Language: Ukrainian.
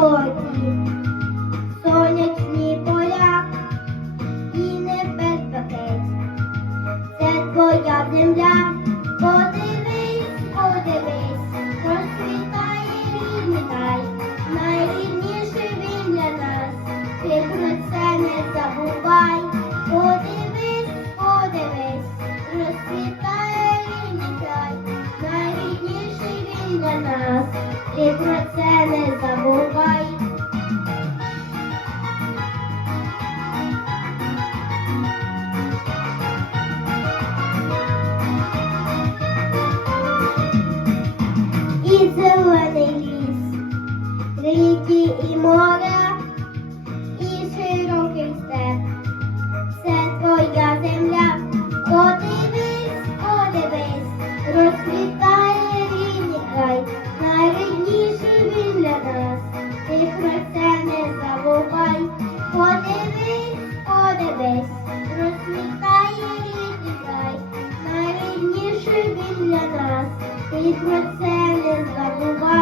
невисокі, сонячні поля і небезпеки. Це твоя земля, подивись, подивись, розквітає рідний край, найрідніший він для нас, ти про це не забувай, подивись, подивись, розквітає рідний край, найрідніший він для нас, ти про це не забувай. і зелений ліс, ріки і моря, ти про не забувай.